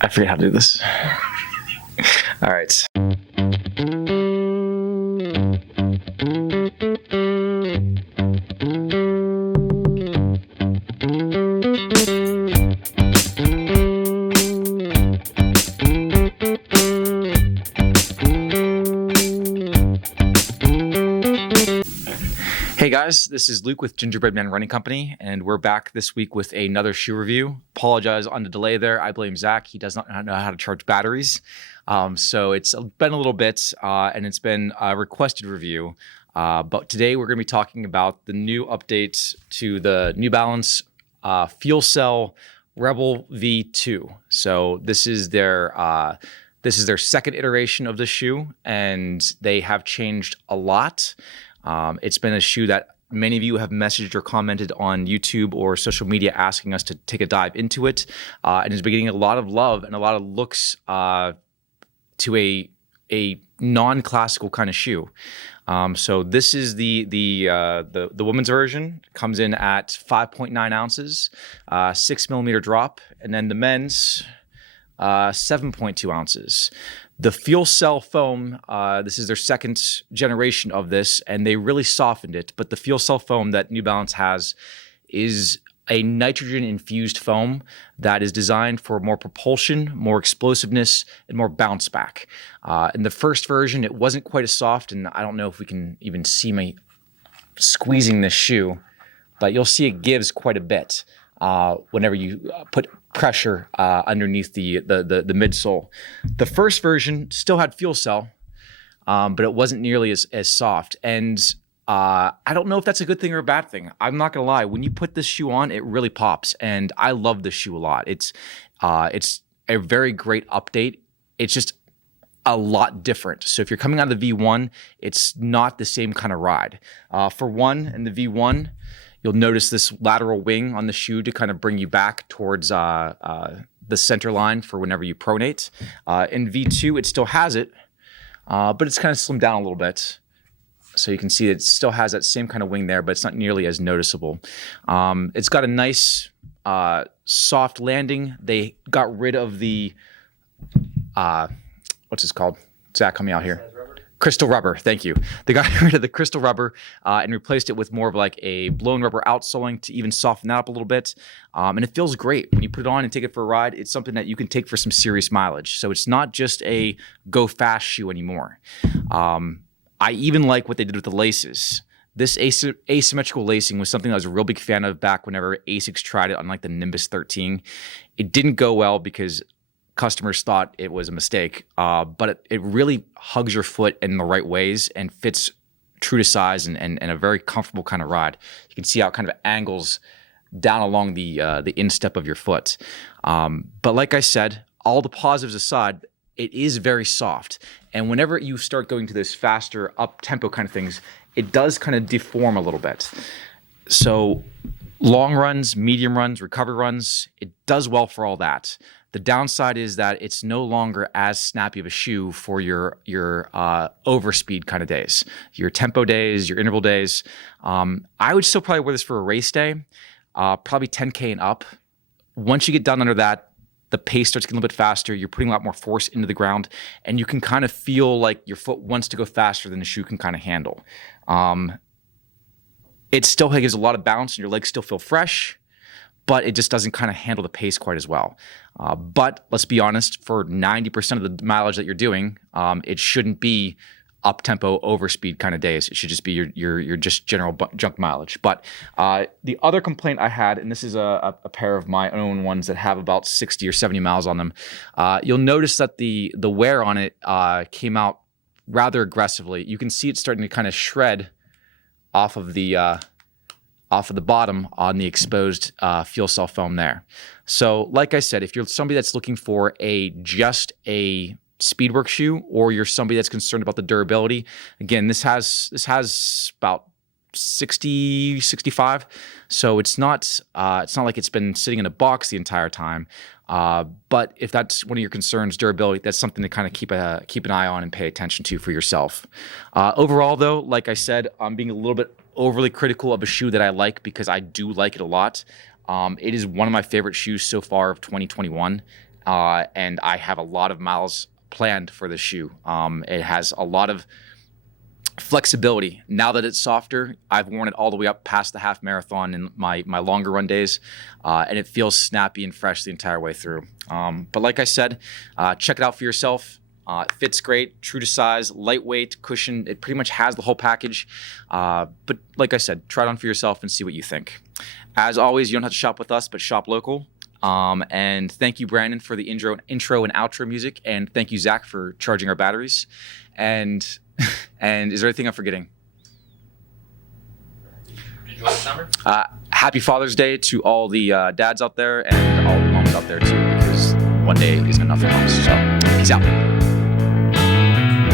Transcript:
I forget how to do this. All right. Hey guys, this is Luke with Gingerbread Man Running Company, and we're back this week with another shoe review. Apologize on the delay there. I blame Zach. He does not know how to charge batteries. So it's been a little bit, and it's been a requested review. But today we're going to be talking about the new updates to the New Balance Fuel Cell Rebel V2. So this is their second iteration of the shoe, and they have changed a lot. It's been a shoe that many of you have messaged or commented on YouTube or social media asking us to take a dive into it, and it's been getting a lot of love and a lot of looks to a non-classical kind of shoe. So this is the women's version. Comes in at 5.9 ounces, 6mm drop, and then the men's 7.2 ounces. The fuel cell foam, this is their second generation of this, and they really softened it. But the fuel cell foam that New Balance has is a nitrogen-infused foam that is designed for more propulsion, more explosiveness, and more bounce back. In the first version, it wasn't quite as soft, and I don't know if we can even see me squeezing this shoe, but you'll see it gives quite a bit whenever you put pressure underneath the midsole. The first version still had fuel cell, but it wasn't nearly as soft. And I don't know if that's a good thing or a bad thing. I'm not gonna lie. When you put this shoe on, it really pops, and I love this shoe a lot. It's a very great update. It's just a lot different. So if you're coming out of the V1, it's not the same kind of ride. For one, in the V1, you'll notice this lateral wing on the shoe to kind of bring you back towards the center line for whenever you pronate. In V2, it still has it, but it's kind of slimmed down a little bit. So you can see it still has that same kind of wing there, but it's not nearly as noticeable. It's got a nice soft landing. They got rid of the, what's this called? Zach, help me out here. Crystal rubber, thank you. They got rid of the crystal rubber and replaced it with more of like a blown rubber outsoling to even soften that up a little bit. And it feels great. When you put it on and take it for a ride, it's something that you can take for some serious mileage. So it's not just a go fast shoe anymore. I even like what they did with the laces. This asymmetrical lacing was something I was a real big fan of back whenever ASICS tried it on like the Nimbus 13. It didn't go well because customers thought it was a mistake, but it really hugs your foot in the right ways and fits true to size and a very comfortable kind of ride. You can see how it kind of angles down along the instep of your foot. But like I said, all the positives aside, it is very soft. And whenever you start going to this faster up-tempo kind of things, it does kind of deform a little bit. So long runs, medium runs, recovery runs, it does well for all that. The downside is that it's no longer as snappy of a shoe for your overspeed kind of days, your tempo days, your interval days. I would still probably wear this for a race day, probably 10K and up. Once you get done under that, the pace starts getting a little bit faster. You're putting a lot more force into the ground, and you can kind of feel like your foot wants to go faster than the shoe can kind of handle. It still gives a lot of bounce, and your legs still feel fresh, but it just doesn't kind of handle the pace quite as well. But let's be honest, for 90% of the mileage that you're doing, it shouldn't be up-tempo, overspeed kind of days. It should just be your just general junk mileage. But the other complaint I had, and this is a pair of my own ones that have about 60 or 70 miles on them, you'll notice that the wear on it came out rather aggressively. You can see it starting to kind of shred off of the bottom on the exposed fuel cell foam there. So like I said, if you're somebody that's looking for just a speedwork shoe, or you're somebody that's concerned about the durability, again, this has about 60, 65. So it's not like it's been sitting in a box the entire time. But if that's one of your concerns, durability, that's something to kind of keep an eye on and pay attention to for yourself. Overall, though, like I said, I'm being a little bit overly critical of a shoe that I like because I do like it a lot. It is one of my favorite shoes so far of 2021. and I have a lot of miles planned for the shoe. It has a lot of flexibility. Now that it's softer, I've worn it all the way up past the half marathon in my longer run days, and it feels snappy and fresh the entire way through. But like I said, check it out for yourself. It fits great, true to size, lightweight, cushion. It pretty much has the whole package. But like I said, try it on for yourself and see what you think. As always, you don't have to shop with us, but shop local. And thank you, Brandon, for the intro and outro music. And thank you, Zach, for charging our batteries. And is there anything I'm forgetting? Did you want summer? Happy Father's Day to all the dads out there and all the moms out there too, because one day isn't enough for moms. So peace out.